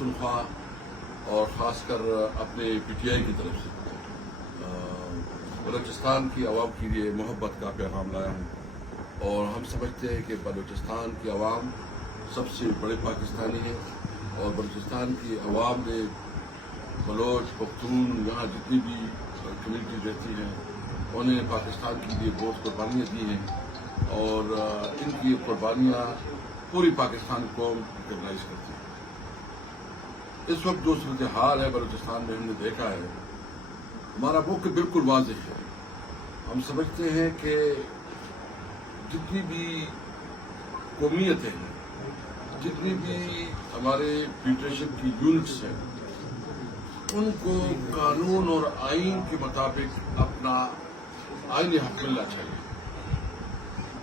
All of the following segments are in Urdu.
پختونخوا اور خاص کر اپنے پی ٹی آئی کی طرف سے بلوچستان کی عوام کے لیے محبت کا پیغام لایا ہوں، اور ہم سمجھتے ہیں کہ بلوچستان کی عوام سب سے بڑے پاکستانی ہیں، اور بلوچستان کی عوام نے بلوچ پختون یہاں جتنی بھی کمیونٹی رہتی ہیں انہیں پاکستان کے لیے بہت قربانیاں دی ہیں، اور ان کی قربانیاں پوری پاکستان قوم ریکگنائز کرتی ہے۔ اس وقت جو صورتحال ہے بلوچستان میں ہم نے دیکھا ہے، ہمارا موقف بالکل واضح ہے۔ ہم سمجھتے ہیں کہ جتنی بھی قومیتیں ہیں، جتنی بھی ہمارے فیڈریشن کی یونٹس ہیں، ان کو قانون اور آئین کے مطابق اپنا آئینی حق ملنا چاہیے۔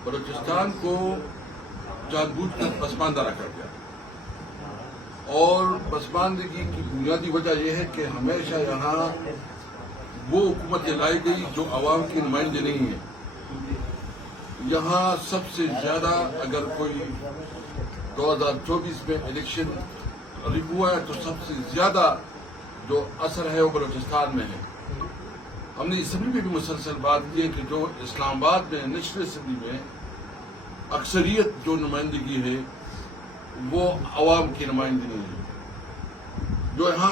بلوچستان کو جان بوجھ کر پسماندہ رکھا گیا، اور پسماندگی کی بنیادی وجہ یہ ہے کہ ہمیشہ یہاں وہ حکومت لائی گئی جو عوام کی نمائندے نہیں ہے۔ یہاں سب سے زیادہ اگر کوئی 2024 میں الیکشن ہوا ہے تو سب سے زیادہ جو اثر ہے وہ بلوچستان میں ہے۔ ہم نے اسمبلی میں بھی مسلسل بات کی ہے کہ جو اسلام آباد میں نیشنل اسمبلی میں اکثریت جو نمائندگی ہے وہ عوام کی نمائندگی نہیں ہے۔ جو یہاں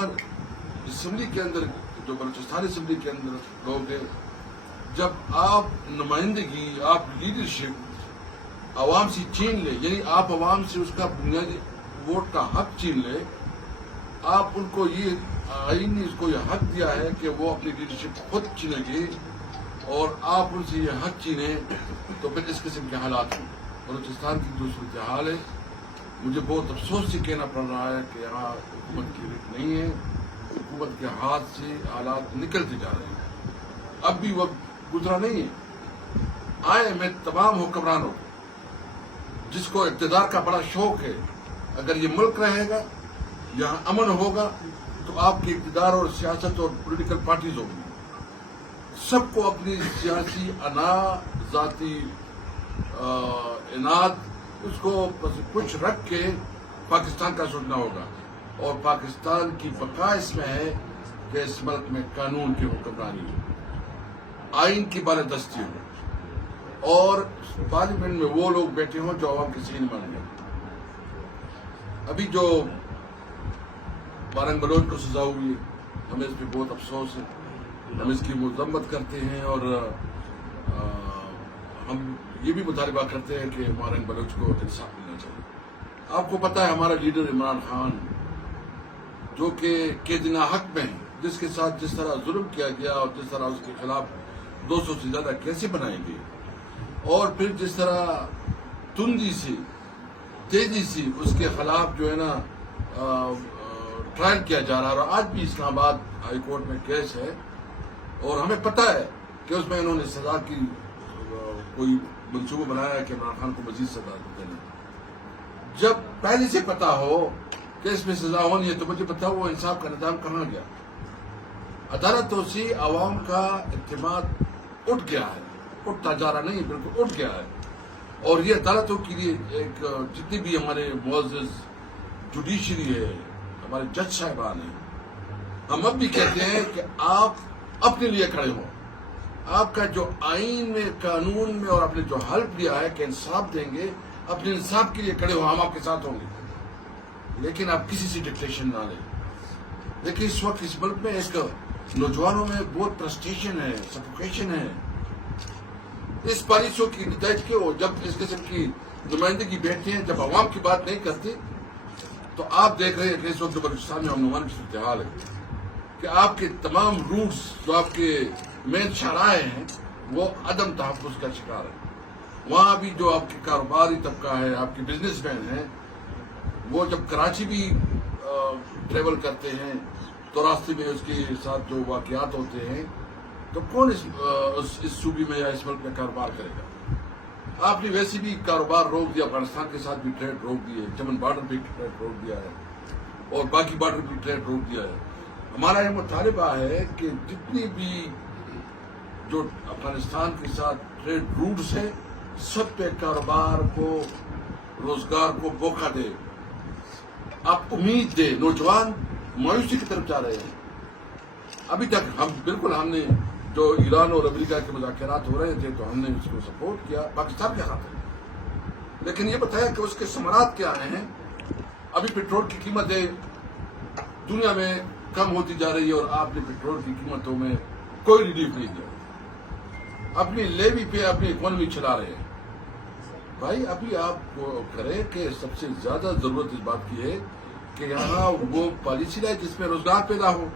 اسمبلی کے اندر، جو بلوچستان اسمبلی کے اندر لوگ ہیں، جب آپ نمائندگی، آپ لیڈرشپ عوام سے چھین لیں، یعنی آپ عوام سے اس کا بنیادی ووٹ کا حق چھین لیں، آپ ان کو یہ آئین نے اس کو یہ حق دیا ہے کہ وہ اپنی لیڈرشپ خود چھینیں گے، اور آپ ان سے یہ حق چھینیں تو پھر اس قسم کے حالات ہیں۔ بلوچستان کی جو صورتحال ہے، مجھے بہت افسوس سے کہنا پڑ رہا ہے کہ یہاں حکومت کی ریٹ نہیں ہے، حکومت کے ہاتھ سے حالات نکلتے جا رہے ہیں۔ اب بھی وقت گزرا نہیں ہے۔ آئے میں تمام حکمرانوں جس کو اقتدار کا بڑا شوق ہے، اگر یہ ملک رہے گا، یہاں امن ہوگا، تو آپ کی اقتدار اور سیاست اور پولیٹیکل پارٹیز ہوگی، سب کو اپنی سیاسی انا، ذاتی اناد، اس کو کچھ رکھ کے پاکستان کا سوچنا ہوگا، اور پاکستان کی بقا اس میں ہے کہ اس ملک میں قانون کی حکمرانی ہو، آئین کی بالادستی ہو، اور پارلیمنٹ میں وہ لوگ بیٹھے ہوں جو عوام کی صحیح نمائندے ہیں۔ ابھی جو بارنگ بلوچ کو سزا ہوئی ہے، ہمیں اس پہ بہت افسوس ہے، ہم اس کی مذمت کرتے ہیں، اور ہم یہ بھی مطالبہ کرتے ہیں کہ بارنگ بلوچ کو انصاف ملنا چاہیے۔ آپ کو پتہ ہے ہمارا لیڈر عمران خان جو کہ قید ناحق میں ہے، جس کے ساتھ جس طرح ظلم کیا گیا اور جس طرح اس کے خلاف 200 سے زیادہ کیسیں بنائے گئے، اور پھر جس طرح تندی سے، تیزی سے اس کے خلاف جو ہے نا ٹرائل کیا جا رہا ہے، اور آج بھی اسلام آباد ہائی کورٹ میں کیس ہے، اور ہمیں پتہ ہے کہ اس میں انہوں نے سزا کی کوئی منصوبہ بنایا ہے کہ عمران خان کو مزید سزا دینا۔ جب پہلے سے پتا ہو کہ اس میں سزا ہونی ہے تو مجھے بتاؤ وہ انصاف کا نظام کہاں گیا؟ عدالتوں سے عوام کا اعتماد اٹھ گیا ہے، اٹھتا جا رہا نہیں، بالکل اٹھ گیا ہے، اور یہ عدالتوں کے لیے ایک جتنی بھی ہمارے معزز جوڈیشری ہے، ہمارے جج صاحبان ہیں، ہم اب بھی کہتے ہیں کہ آپ اپنے لیے کھڑے ہوں، آپ کا جو آئین میں، قانون میں، اور آپ نے جو حلف لیا ہے کہ انصاف دیں گے، اپنے انصاف کے لیے کھڑے ہو، ہم آپ کے ساتھ ہوں گے، لیکن آپ کسی سے ڈکٹیشن نہ لیں۔ دیکھیں اس وقت اس ملک میں ایک نوجوانوں میں بہت فرسٹریشن ہے، سفوکیشن ہے، اس پالیسیوں کی نتائج کے جب اس قسم کی نمائندگی بیٹھتے ہیں، جب عوام کی بات نہیں کرتے، تو آپ دیکھ رہے ہیں کہ اس وقت جو بلوچستان میں امن کی صورتحال ہے کہ آپ کے تمام روٹس جو آپ کے مین شاہراہیں ہیں وہ عدم تحفظ کا شکار ہے۔ وہاں بھی جو آپ کے کاروباری طبقہ ہے، آپ کے بزنس مین ہیں، وہ جب کراچی بھی ٹریول کرتے ہیں تو راستے میں اس کے ساتھ جو واقعات ہوتے ہیں، تو کون اس صوبے میں یا اس ملک میں کاروبار کرے گا؟ آپ نے ویسے بھی کاروبار روک دیا، افغانستان کے ساتھ بھی ٹریڈ روک دی ہے، چمن بارڈر پہ ٹریڈ روک دیا ہے، اور باقی بارڈر پہ ٹریڈ روک دیا ہے۔ ہمارا یہ مطالبہ ہے کہ جتنی بھی جو افغانستان کے ساتھ ٹریڈ روٹس ہیں، سب پہ کاروبار کو، روزگار کو موقع دے۔ آپ امید دیں. نوجوان مایوسی کی طرف جا رہے ہیں. ابھی تک ہم نے جو ایران اور امریکہ کے مذاکرات ہو رہے تھے تو ہم نے اس کو سپورٹ کیا پاکستان کے خاطر, لیکن یہ بتایا کہ اس کے ثمرات کیا آئے ہیں. ابھی پیٹرول کی قیمتیں دنیا میں کم ہوتی جا رہی ہے اور آپ نے پیٹرول کی قیمتوں میں کوئی ریلیف نہیں دیا. اپنی لیوی پہ اپنی اکانومی چلا رہے ہیں. بھائی ابھی آپ کو کرے کہ سب سے زیادہ ضرورت اس بات کی ہے کہ یہاں وہ پالیسی لائے جس میں روزگار پیدا ہو.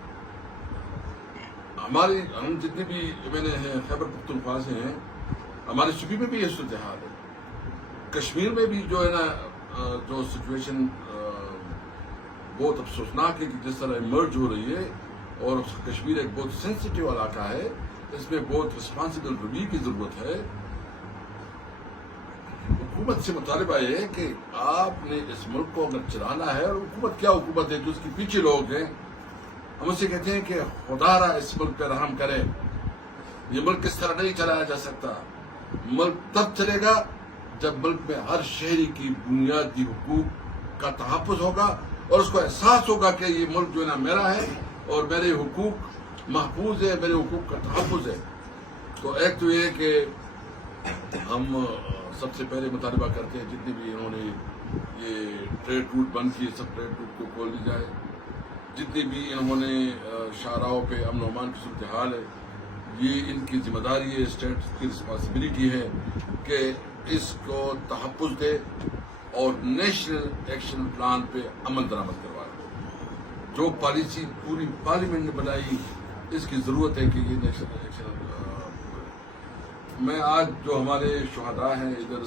ہم جتنے بھی میں نے خیبر پختونخوا سے ہیں, ہمارے صوبے میں بھی یہ صورتحال ہے. کشمیر میں بھی جو ہے نا جو سچویشن بہت افسوسناک ہے کہ جس طرح ایمرج ہو رہی ہے, اور کشمیر ایک بہت سینسٹیو علاقہ ہے, اس میں بہت رسپانسبل رویے کی ضرورت ہے. حکومت سے مطالبہ یہ ہے کہ آپ نے اس ملک کو اگر چلانا ہے, اور حکومت کیا حکومت ہے جو اس کے پیچھے لوگ ہیں, ہم اسے کہتے ہیں کہ خدا را اس ملک پہ رحم کرے. یہ ملک اس طرح نہیں چلایا جا سکتا. ملک تب چلے گا جب ملک میں ہر شہری کی بنیادی حقوق کا تحفظ ہوگا اور اس کو احساس ہوگا کہ یہ ملک جو ہے نا میرا ہے اور میرے حقوق محفوظ ہے, میرے حقوق کا تحفظ ہے. تو ایک تو یہ کہ ہم سب سے پہلے مطالبہ کرتے ہیں جتنے بھی انہوں نے یہ ٹریڈ روٹ بند کیے سب ٹریڈ روٹ کو کھول دی جائے. جتنے بھی انہوں نے شاہراہوں پہ امن و امان کی صورتحال ہے, یہ ان کی ذمہ داری ہے, اسٹیٹ کی رسپانسبلٹی ہے کہ اس کو تحفظ دے اور نیشنل ایکشن پلان پہ عمل درآمد کروائے. جو پالیسی پوری پارلیمنٹ نے بنائی, اس کی ضرورت ہے کہ یہ نیشنل ایکشن. میں آج جو ہمارے شہداء ہیں ادھر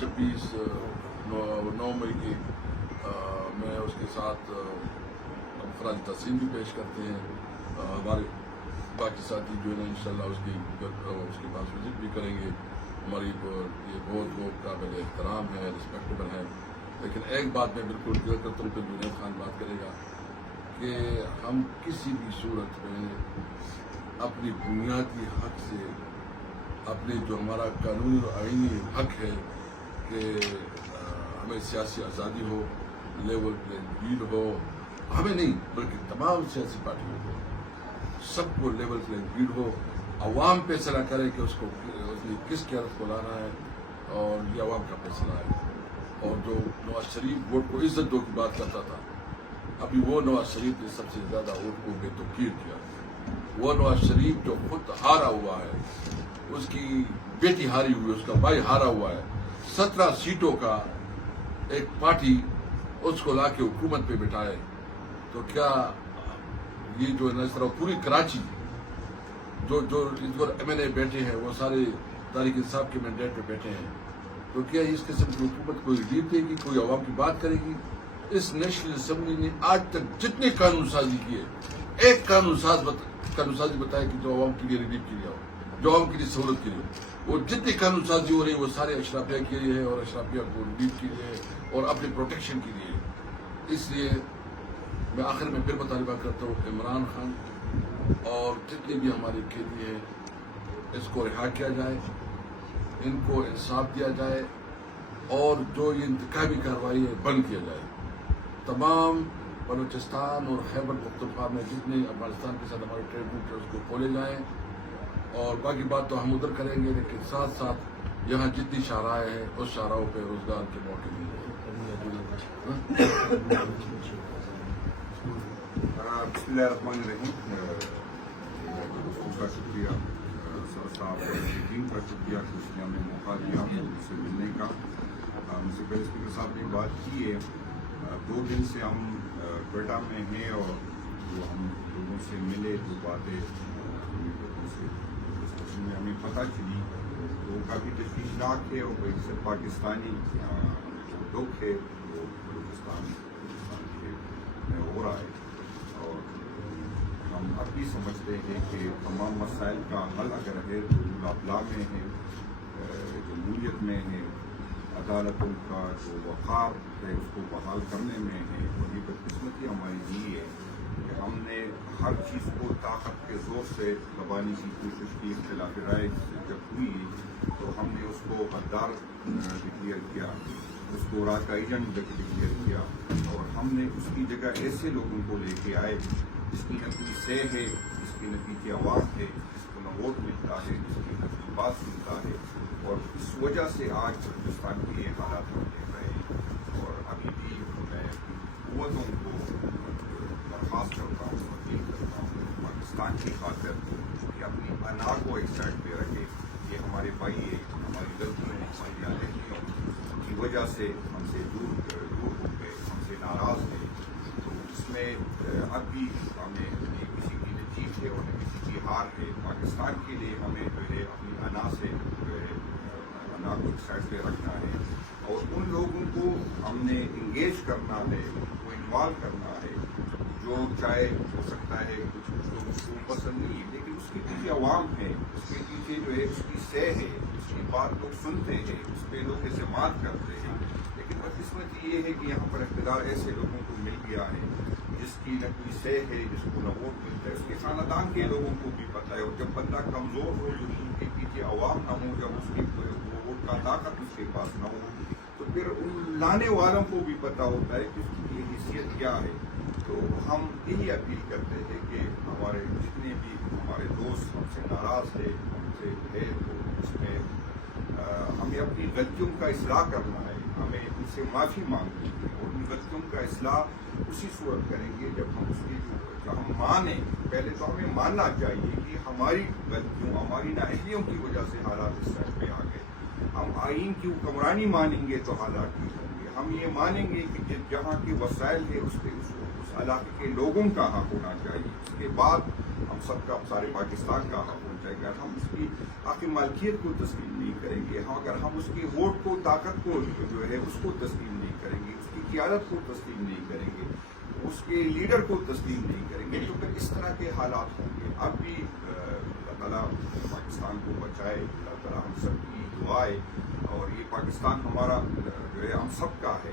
26/9 مئی کی, میں اس کے ساتھ خراج تحسین بھی پیش کرتے ہیں. ہمارے باقی ساتھی جو ہے نا انشاءاللہ اس کے پاس وزٹ بھی کریں گے. ہماری یہ بہت قابل احترام ہے, رسپیکٹیبل ہے. لیکن ایک بات میں بالکل کلیئر کرتا ہوں کہ جنید خان بات کرے گا کہ ہم کسی بھی صورت میں اپنی بنیادی حق سے, اپنے جو ہمارا قانونی اور آئینی حق ہے کہ ہمیں سیاسی آزادی ہو, لیول پلینگ فیلڈ ہو, ہمیں نہیں بلکہ تمام سیاسی پارٹیوں کو سب کو لیول پلینگ فیلڈ ہو, عوام فیصلہ کرے کہ اس نے کس قیادت کو لانا ہے, اور یہ عوام کا فیصلہ ہے. اور جو نواز شریف ووٹ کو عزت دو کی بات کرتا تھا, ابھی وہ نواز شریف نے سب سے زیادہ ووٹ کو بے توقیر کیا. وہ نواز شریف جو خود ہارا ہوا ہے, اس کی بیٹی ہاری ہوئی, اس کا بھائی ہارا ہوا ہے, 17 سیٹوں کا ایک پارٹی اس کو لا کے حکومت پہ بٹھائے, تو کیا یہ جو ہے اس طرح پوری کراچی جو ایم این اے بیٹھے ہیں وہ سارے تحریک انصاف کے مینڈیٹ پہ بیٹھے ہیں, تو کیا اس قسم کی حکومت کوئی ریلیف دے گی, کوئی عوام کی بات کرے گی؟ اس نیشنل اسمبلی نے آج تک جتنی قانون سازی کی ہے, ایک قانون سازی بتائے کہ جو عوام کے لیے ریلیف کے لیے ہو, جو عوام کے لیے سہولت کے لیے. وہ جتنی قانون سازی ہو رہی ہے وہ سارے اشرافیہ کے لیے ہے, اور اشرافیہ کو ریلیف کے لیے ہے اور اپنے پروٹیکشن کے لیے. اس لیے میں آخر میں پھر مطالبہ کرتا ہوں عمران خان اور جتنے بھی ہمارے قیدی ہیں, اس کو رہا کیا جائے, ان کو انصاف دیا جائے, اور جو یہ انتخابی کارروائی ہے بند کیا جائے. تمام بلوچستان اور خیبر پختونخوا میں جتنے افغانستان کے ساتھ ہمارے ٹریڈ روٹ ہے اس کو کھولے جائیں, اور باقی بات تو ہم ادھر کریں گے, لیکن ساتھ ساتھ یہاں جتنی شاہراہیں ہیں اس شاہراہوں پہ روزگار کے موقع ملے. بسم اللہ الرحمن الرحیم. دوستوں کا شکریہ, سر صاحب کی ٹیم کا شکریہ کہ اس نے ہمیں موقع دیا ان سے ملنے کا. مجھ سے پہلے اسپیکر صاحب نے بات کی ہے, 2 دن سے ہم کوئٹہ میں ہیں, اور جو ہم لوگوں سے ملے, جو باتیں لوگوں سے ڈسکشن میں ہمیں پتہ چلی, تو کافی تشویشناک ہے, اور ایک سے پاکستانی جو دکھ ہے وہ بلوچستان کے میں ہو رہا ہے. اور ہم اب بھی سمجھتے ہیں کہ تمام مسائل کا حل اگر ہے تو اضلاع میں ہے, جمہوریت میں ہے, عدالتوں کا جو وقار ہے اس کو بحال کرنے میں ہے. اور یہ بدقسمتی ہماری یہ ہے کہ ہم نے ہر چیز کو طاقت کے زور سے دبانے کی کوشش کی. اختلاف رائے جب ہوئی تو ہم نے اس کو غدار ڈکلیئر کیا, اس کو راج کا ایجنٹ ڈکلیئر کیا, اور ہم نے اس کی جگہ ایسے لوگوں کو لے کے آئے جس کی نہ کوئی سہ ہے, جس کی نہ پیچھے عوام ہے, جس کو نہ ووٹ ملتا ہے, جس کی نہ کوئی بات سنتا ہے. اور اس وجہ سے آج ہندوستان کے یہ حالات ہم دیکھ رہے ہیں. اور ابھی بھی میں قوتوں کو درخواست کرتا ہوں, اپیل کرتا ہوں پاکستان کی خاطر کہ اپنی انا کو ایک سائڈ پہ رکھے. یہ ہمارے بھائی ہیں, ہماری غلطیوں ہماری نالائکیوں کی وجہ سے ہم سے دور ہو گئے, ہم سے ناراض ہیں. تو اس میں اب بھی ہمیں کسی کی نہ جیت ہے اور نہ کسی کی ہار ہے. پاکستان کے لیے ہمیں جو ہے اپنی انا سے جو ہے انا کو ایک سائڈ پہ رکھنا ہے, اور ان لوگوں کو ہم نے انگیج کرنا ہے, ان کو انوالو کرنا ہے جو چاہے ہو سکتا ہے کچھ لوگوں کو پسند نہیں, لیکن اس کے پیچھے عوام ہے, اس کے پیچھے جو ہے اس کی سہ ہے, اس کی بات لوگ سنتے ہیں, اس پہ لوگ اعتماد کرتے ہیں. لیکن بدقسمتی یہ ہے کہ یہاں پر اقتدار ایسے لوگوں کو مل گیا ہے جس کی نہ کوئی سہ ہے, جس کو نہ ووٹ ملتا ہے. اس کے خاندان کے لوگوں کو بھی پتہ ہے, اور جب بندہ کمزور ہو, جو ان کے پیچھے عوام نہ ہو, جب اس کی ووٹ کا طاقت اس کے پاس نہ ہو, تو پھر ان لانے والوں کو بھی پتہ ہوتا ہے کہ اس کی حیثیت کیا ہے. تو ہم یہی اپیل کرتے ہیں کہ ہمارے جتنے بھی ہمارے دوست ہم سے ناراض ہے, ہم سے ہے, تو اس میں ہمیں اپنی غلطیوں کا اصلاح کرنا ہے, ہمیں ان سے معافی مانگنی ہے, اور ان غلطیوں کا اصلاح اسی صورت کریں گے جب ہم اس کی جو ہم مانیں. پہلے تو ہمیں ماننا چاہیے کہ ہماری غلطیوں, ہماری نااہلیوں کی وجہ سے حالات اس سائڈ پہ آ گئے. ہم آئین کی حکمرانی مانیں گے تو حالات نہیں ہوں گے. ہم یہ مانیں گے کہ جہاں کے وسائل ہے اس پہ اس علاقے کے لوگوں کا حق ہونا چاہیے. اس کے بعد ہم سب کا, سارے پاکستان کا حق ہونا چاہیے. اگر ہم اس کی حق مالکیت کو تسلیم نہیں کریں گے, اگر ہم اس کی ووٹ کو, طاقت کو جو ہے اس کو تسلیم نہیں کریں گے, اس کی قیادت کو تسلیم نہیں کریں گے, اس کے لیڈر کو تسلیم نہیں کریں گے, تو پھر اس طرح کے حالات ہوں گے. اب بھی اللہ تعالیٰ پاکستان کو بچائے, اللہ تعالیٰ ہم سب کی دعا ہے, اور یہ پاکستان ہمارا جو ہے ہم سب کا ہے.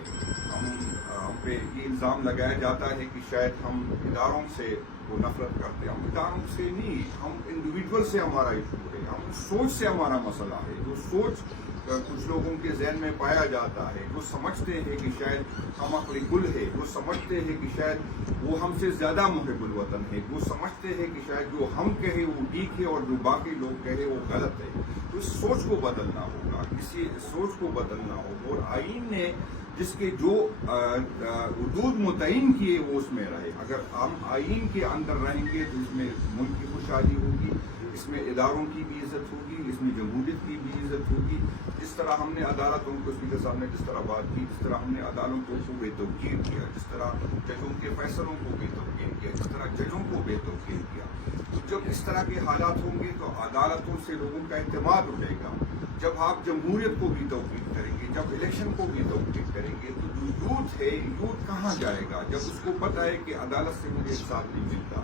ہم پہ یہ الزام لگایا جاتا ہے کہ شاید ہم اداروں سے وہ نفرت کرتے ہیں. ہم اداروں سے نہیں, ہم انڈیویجول سے ہمارا ایشو ہے, ہم سوچ سے ہمارا مسئلہ ہے. جو سوچ کچھ لوگوں کے ذہن میں پایا جاتا ہے, جو سمجھتے ہیں کہ شاید ہم عقل گل ہے, جو سمجھتے ہیں کہ شاید وہ ہم سے زیادہ محب الوطن ہے, جو سمجھتے ہیں کہ شاید جو ہم کہے وہ ٹھیک ہے اور جو باقی لوگ کہے وہ غلط ہے. تو اس سوچ کو بدلنا ہوگا, اسی سوچ کو بدلنا ہوگا. اور آئین نے جس کے جو حدود متعین کیے وہ اس میں رہے. اگر ہم آئین کے اندر رہیں گے تو اس میں ملک کی خوشحالی ہوگی, اس میں اداروں کی بھی عزت ہوگی, اس میں جمہوریت کی بھی عزت ہوگی. جس طرح ہم نے عدالتوں کو, اسپیکر صاحب نے جس طرح بات کی, جس طرح ہم نے عدالتوں کو بے توقیر کیا, جس طرح ججوں کے فیصلوں کو بے توقیر کیا, جس طرح ججوں کو بے توقیر کیا, تو جب اس طرح کے حالات ہوں گے تو عدالتوں سے لوگوں کا اعتماد اٹھے گا. جب آپ جمہوریت کو بھی توقیر کریں گے, جب الیکشن کو بھی توقیر کریں گے, تو جو یوتھ ہے, یوتھ کہاں جائے گا جب اس کو پتہ ہے کہ عدالت سے مجھے انصاف نہیں ملتا,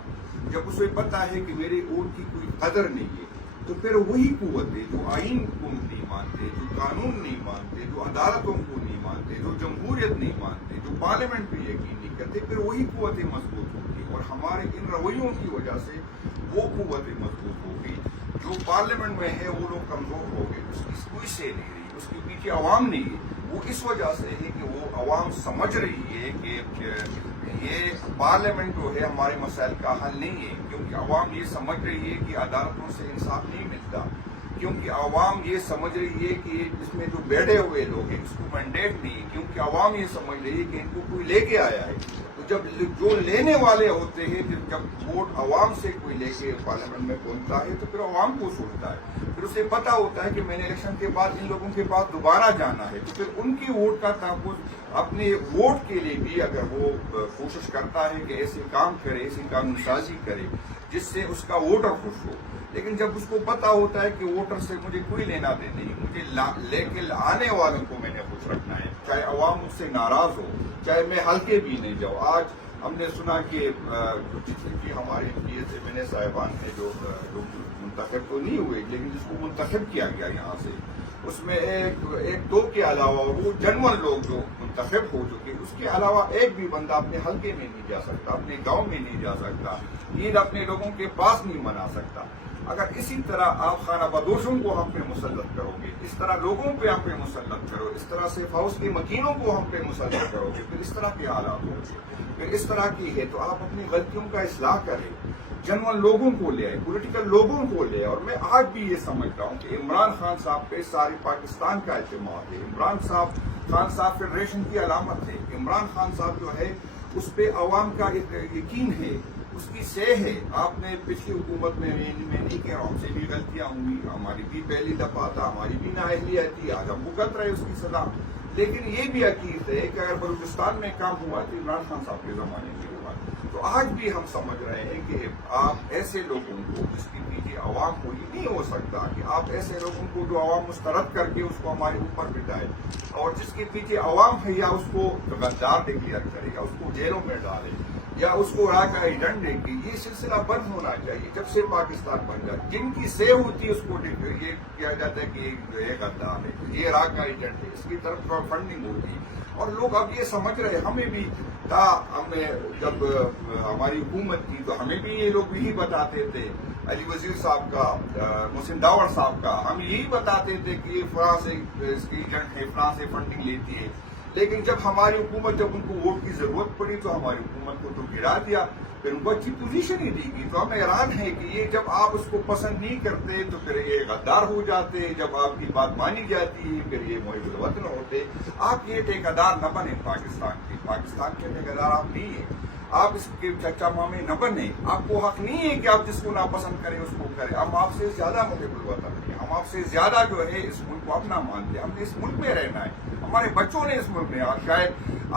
جب اسے پتہ ہے کہ میرے ووٹ کی کوئی قدر نہیں ہے. تو پھر وہی قوتیں جو آئین کو نہیں مانتے, جو قانون نہیں مانتے, جو عدالتوں کو نہیں مانتے, جو جمہوریت نہیں مانتے, جو پارلیمنٹ پہ یقین نہیں کرتے, پھر وہی قوتیں مضبوط ہوگی. اور ہمارے ان رویوں کی وجہ سے وہ قوتیں مضبوط ہوگی. جو پارلیمنٹ میں ہے وہ لوگ کمزور ہو گئے, اس کی کوئی سے نہیں رہی, اس کے پیچھے عوام نہیں ہے. وہ اس وجہ سے ہے کہ وہ عوام سمجھ رہی ہے کہ یہ پارلیمنٹ جو ہے ہمارے مسائل کا حل نہیں ہے, کیونکہ عوام یہ سمجھ رہی ہے کہ عدالتوں سے انصاف نہیں ملتا, کیونکہ عوام یہ سمجھ رہی ہے کہ اس میں جو بیٹھے ہوئے لوگ ہیں اس کو مینڈیٹ نہیں ہے, کیونکہ عوام یہ سمجھ رہی ہے کہ ان کو کوئی لے کے آیا ہے. تو جب جو لینے والے ہوتے ہیں, جب ووٹ عوام سے کوئی لے کے پارلیمنٹ میں پہنچتا ہے تو پھر عوام کو سوچتا ہے, پھر اسے پتہ ہوتا ہے کہ میں نے الیکشن کے بعد ان لوگوں کے پاس دوبارہ جانا ہے, تو پھر ان کی ووٹ کا تحفظ اپنے ووٹ کے لیے بھی اگر وہ کوشش کرتا ہے کہ ایسے کام کرے, ایسی قانون سازی کرے جس سے اس کا ووٹر خوش ہو. لیکن جب اس کو پتہ ہوتا ہے کہ ووٹر سے مجھے کوئی لینا دینا نہیں, مجھے لے کے آنے والوں کو میں نے خوش رکھنا ہے, چاہے عوام مجھ سے ناراض ہو, چاہے میں ہلکے بھی نہیں جاؤں. آج ہم نے سنا کہ جتنی بھی ہمارے ایم این اے صاحبان ہیں جو منتخب تو نہیں ہوئے, لیکن جس کو منتخب کیا گیا یہاں سے, اس میں ایک دو کے علاوہ وہ جنون لوگ جو منتخب ہو چکے، اس کے علاوہ ایک بھی بندہ اپنے حلقے میں نہیں جا سکتا، اپنے گاؤں میں نہیں جا سکتا، عید اپنے لوگوں کے پاس نہیں منا سکتا۔ اگر اسی طرح آپ خانہ بدوشوں کو ہم پہ مسلط کرو گے، اس طرح لوگوں پہ ہم پہ مسلط کرو، اس طرح سیف ہاؤس کی مکینوں کو ہم پہ مسلط کرو گے، پھر اس طرح کے حالات ہوں گے، پھر اس طرح کی ہے تو آپ اپنی غلطیوں کا اصلاح کریں، جنون لوگوں کو لے آئے، پولیٹیکل لوگوں کو لے آئے۔ اور میں آج بھی یہ سمجھتا ہوں کہ عمران خان صاحب پہ سارے پاکستان کا اعتماد ہے، عمران خان صاحب فیڈریشن کی علامت ہے، عمران خان صاحب جو ہے اس پہ عوام کا یقین ہے، اس کی سہ ہے۔ آپ نے پچھلی حکومت میں نہیں کہہ رہا ہوں، ہم سے بھی غلطیاں ہوئی، ہماری بھی پہلی دفعہ تھا، ہماری بھی نااہلیت تھی، آج ہم بھگت رہے اس کی سزا، لیکن یہ بھی عقید ہے کہ اگر بلوچستان میں کام ہوا تو عمران خان صاحب کے زمانے میں ہوا۔ تو آج بھی ہم سمجھ رہے ہیں کہ آپ ایسے لوگوں کو جس کے پیچھے عوام کو، یہ نہیں ہو سکتا کہ آپ ایسے لوگوں کو جو عوام مسترد کر کے اس کو ہمارے اوپر بٹھائے، اور جس کے پیچھے عوام ہے یا اس کو غدار ڈکلیئر کرے یا اس کو جیلوں میں ڈالے یا اس کو راہ کا ایجنٹ دے کے، یہ سلسلہ بند ہونا چاہیے جب سے پاکستان بن جائے۔ جن کی سہ ہوتی ہے اس کو یہ کیا جاتا ہے کہ یہ غدار ہے، یہ راہ کا ایجنٹ ہے، اس کی طرف فنڈنگ ہوتی ہے۔ اور لوگ اب یہ سمجھ رہے، ہمیں بھی تھا، جب ہماری حکومت تھی تو ہمیں بھی یہ لوگ یہی بتاتے تھے، علی وزیر صاحب کا، محسن داوڑ صاحب کا، ہم یہی بتاتے تھے کہ یہ فلاں سے اس کی ایجنٹ ہے، فلاں سے فنڈنگ لیتی ہے۔ لیکن جب ہماری حکومت، جب ان کو ووٹ کی ضرورت پڑی تو ہماری حکومت کو تو گرا دیا، پھر ان کو اچھی پوزیشن ہی دی گئی۔ تو ہمیں حیران ہے کہ یہ جب آپ اس کو پسند نہیں کرتے تو پھر یہ غدار ہو جاتے، جب آپ کی بات مانی جاتی ہے پھر یہ محب الوطن ہوتے۔ آپ یہ ٹھیکیدار نہ بنے پاکستان کے ٹھیکیدار آپ نہیں ہیں، آپ اس کے چچا مامے نہ بنے۔ آپ کو حق نہیں ہے کہ آپ جس کو ناپسند کریں اس کو کریں۔ ہم آپ سے زیادہ محب الوطن ہیں، ہم آپ سے زیادہ جو ہے اس ملک کو اپنا مانتے ہیں، ہم نے اس ملک میں رہنا ہے، ہمارے بچوں نے اس ملک میں، شاید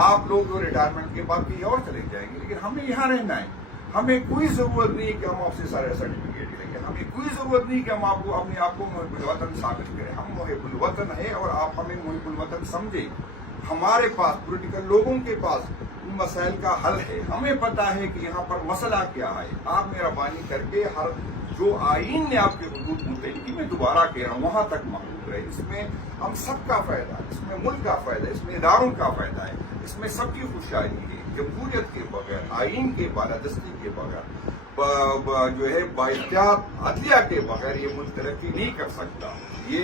آپ لوگ ریٹائرمنٹ کے بعد کہیں اور چلے جائیں گے، لیکن ہمیں یہاں رہنا ہے۔ ہمیں کوئی ضرورت نہیں کہ ہم آپ سے سارے سرٹیفکیٹ لیں گے، ہمیں کوئی ضرورت نہیں کہ ہم آپ کو اپنے آپ کو محب الوطن ثابت کریں۔ ہم محب الوطن ہیں اور آپ ہمیں محب الوطن سمجھیں۔ ہمارے پاس، پولیٹیکل لوگوں کے پاس ان مسائل کا حل ہے، ہمیں پتا ہے کہ یہاں پر مسئلہ کیا ہے۔ آپ مہربانی کر کے ہر جو آئین نے آپ کے حدود متعین کی، میں دوبارہ کہہ رہا ہوں، وہاں تک محدود رہے۔ اس میں ہم سب کا فائدہ ہے، اس میں ملک کا فائدہ ہے، اس میں اداروں کا فائدہ ہے، اس میں سب کی خوشحالی ہے۔ جمہوریت کے بغیر، آئین کے بالادستی کے بغیر، جو ہے بااختیار عدلیہ کے بغیر یہ ملک ترقی نہیں کر سکتا۔ یہ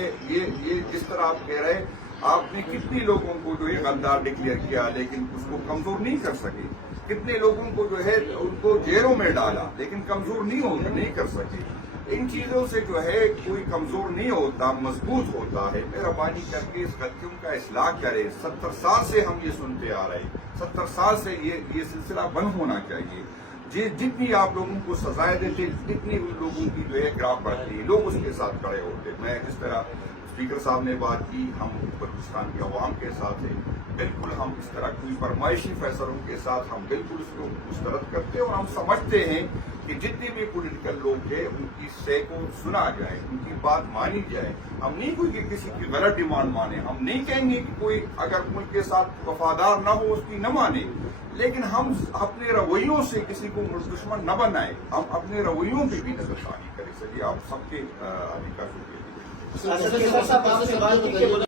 جس طرح آپ کہہ رہے، آپ نے کتنے لوگوں کو جو ہے غدار ڈکلیئر کیا لیکن اس کو کمزور نہیں کر سکے، کتنے لوگوں کو جو ہے ان کو جیلوں میں ڈالا لیکن کمزور نہیں کر سکے۔ ان چیزوں سے جو ہے کوئی کمزور نہیں ہوتا، مضبوط ہوتا ہے۔ مہربانی کر کے اس غلطیوں کا اصلاح کرے۔ 70 سال سے ہم یہ سنتے آ رہے ہیں، 70 سال سے یہ سلسلہ بند ہونا چاہیے۔ جتنی آپ لوگوں کو سزائیں دیتے، جتنی ان لوگوں کی جو ہے گراف بڑھتی ہے، لوگ اس کے ساتھ کھڑے ہوتے۔ میں جس طرح اسپیکر صاحب نے بات کی، ہم بلوچستان کے عوام کے ساتھ ہیں، بالکل ہم اس طرح کوئی فرمائشی فیصلوں کے ساتھ ہم بالکل اس کو مسترد کرتے ہیں، اور ہم سمجھتے ہیں کہ جتنے بھی پولیٹیکل لوگ ہیں ان کی سہ کو سنا جائے، ان کی بات مانی جائے۔ ہم نہیں کوئی کہ کسی کی غلط ڈیمانڈ مانے، ہم نہیں کہیں گے کہ کوئی اگر ملک کے ساتھ وفادار نہ ہو اس کی نہ مانے، لیکن ہم اپنے رویوں سے کسی کو ملک دشمن نہ بنائیں، ہم اپنے رویوں پہ بھی نظر ثانی کریں۔ چلیے آپ سب کے آنے کا شکریہ۔